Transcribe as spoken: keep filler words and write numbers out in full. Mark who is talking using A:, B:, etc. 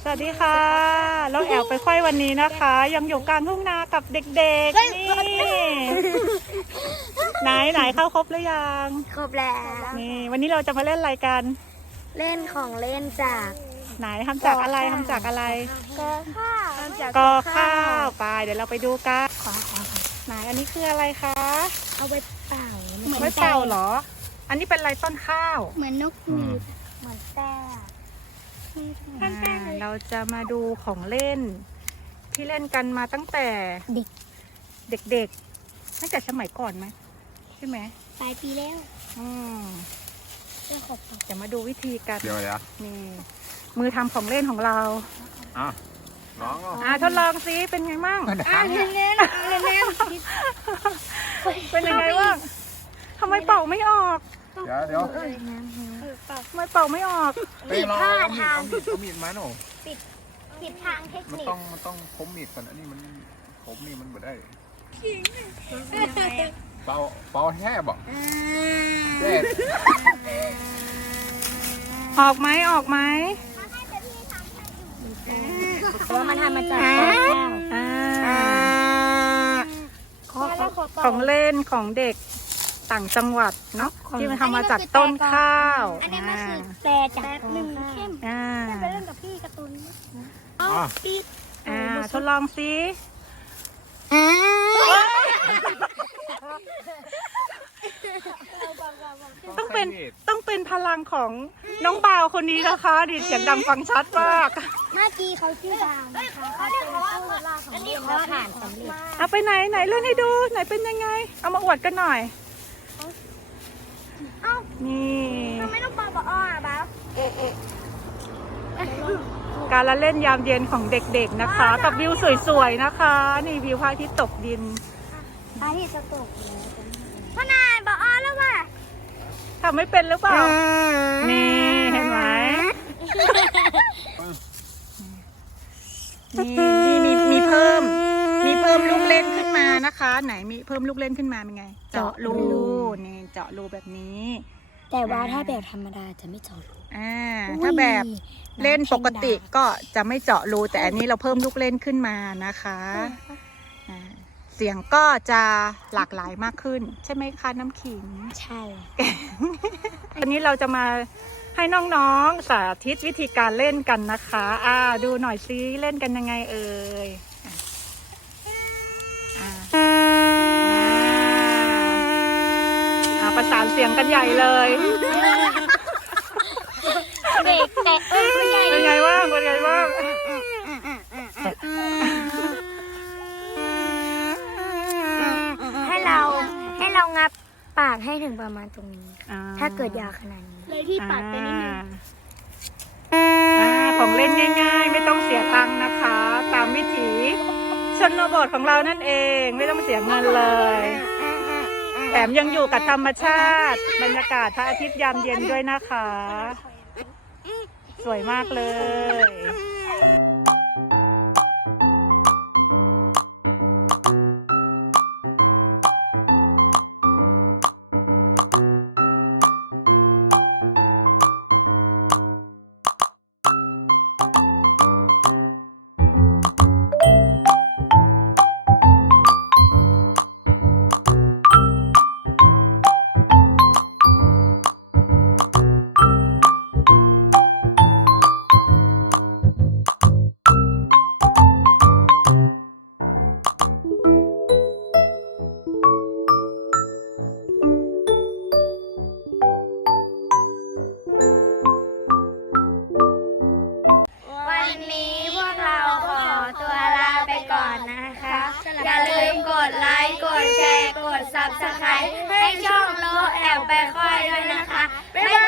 A: วัสดีค่ะเราแอบไปค่อยวันนี้นะคะยังอยู่กลางทุ่งนากับเด็กๆนี่ไหนไหนเข้าครบหรือยัง
B: ครบแล้ว
A: นี่วันนี้เราจะมาเล่นอะไรกัน
B: เล่นของเล่นจาก
A: ไหนทำจากอะไรทำจากอะไร
B: กอข้าว
A: กอข้าวไปเดี๋ยวเราไปดูกันไหนอันนี้คืออะไรคะ
B: เอาไว้เป่า
A: ไว้เป่าเหรออันนี้เป็นอะไรต้นข้าว
B: เหมือนนกหวีดเหมือนแต่
A: เราจะมาดูของเล่นที่เล่นกันมาตั้งแต่
B: เด็ก
A: เด็กๆตั้งแต่สมัยก่อนไหมใช่ไหม
B: ปลายปีแล้ว
A: อืมจะมาดูวิธีการ
C: เดี๋ยวเดี๋ยว
A: นี่มือทำของเล่นของเรา
C: อ่ะลอง
A: อ่ะทดลองซิเป็นไงบ้าง
B: อ่ะเล่นเล่นเล่นเล่น
A: เป็นยังไงบ้างทำไมเป่าไม่ออก
C: เดี๋ยวเดี๋ยว
A: ทำไมเป่าไม่ออก
C: ปิดท่าทางเอามีดมาหนู
B: ปิดปิดทางเทคนิค
C: มันต้องมันต้องคมมีดก่อนอันนี้มันคมนี่มันบ่ได้เป่าเป่าแทบอ่ะเด็ด
A: ออกไหมออกไหม
B: เพราะว่ามันทำมาจากข้าว
A: ของเล่นของเด็กต่างจังหวัดเนาะที่มันทำมาจากต้นข้าว
B: อันนี้มันคือแต่จากหนึ่งเข้มไปเล่นกับพี่การ์ตูนอ๋อปี
A: อ่าทดลองซิต้องเป็นต้องเป็นพลังของน้องบ่าวคนนี้นะคะดิเสียงดังฟังชัดมาก
B: เมื่อกี้เขาชื่อดามนะคะเขาเป็นผู้ล่าของเล่นแล้วผ่านสำเร็จ
A: เอาไปไหนไหนเล่นให้ดูไหนเป็นยังไงเอามาอวดกันหน่อย
B: เอ้า
A: นี่
B: ทำไมต้องบอกอ้อบ้า
A: การละเล่นยามเย็นของเด็กๆนะคะกับวิวสวยๆนะคะนี่วิวพระอาทิตย์ตกดิน
B: พระอาทิตย์จะตกแล้วพ่อนายบอกอ้อแล้วว่า
A: ทำไม่เป็นหรือเปล่านี่เห็นไหมนี่มีมีเพิ่มมีเพิ่มลูกเล่นขึ้นมานะคะไหนมีเพิ่มลูกเล่นขึ้นมาเป็นไงเจาะรูนี่เจาะรูแบบนี้
B: แต่ว่าถ้าแบบธรรมดาจะไม่เจาะรู
A: อ่าถ้าแบบเล่นปกติก็จะไม่เจาะรูแต่อันนี้เราเพิ่มลูกเล่นขึ้นมานะคะเสียงก็จะหลากหลายมากขึ้นใช่ไหมคะน้ำขิง
B: ใช่
A: วันนี้เราจะมาให้น้องๆสาธิตวิธีการเล่นกันนะคะอ่าดูหน่อยซิเล่นกันยังไงเอ่ยอ่าประสานเสียงกันใหญ่เลย
B: เด็กแต่เอ้ยผู้ใหญ่
A: เป็นไงบ้างเป็นไงบ้าง
B: ให้เราให้เรางับปากให้ถึงประมาณตรงนี้ถ้าเกิดยาวขนาดนี้เลยที่ปากไปนิดนึง
A: ของเล่นง่ายๆไม่ต้องเสียตังค์นะคะตามวิถีชนบทของเรานั่นเองไม่ต้องเสียเงินเลยแถมยังอยู่กับธรรมชาติบรรยากาศพระอาทิตย์ยามเย็นด้วยนะคะสวยมากเลย
B: อย่าลืมกดไลค์กดแชร์กดซับสไครบ์ให้ช่องโลแอบไปค่อยด้วยนะคะบ๊ายบาย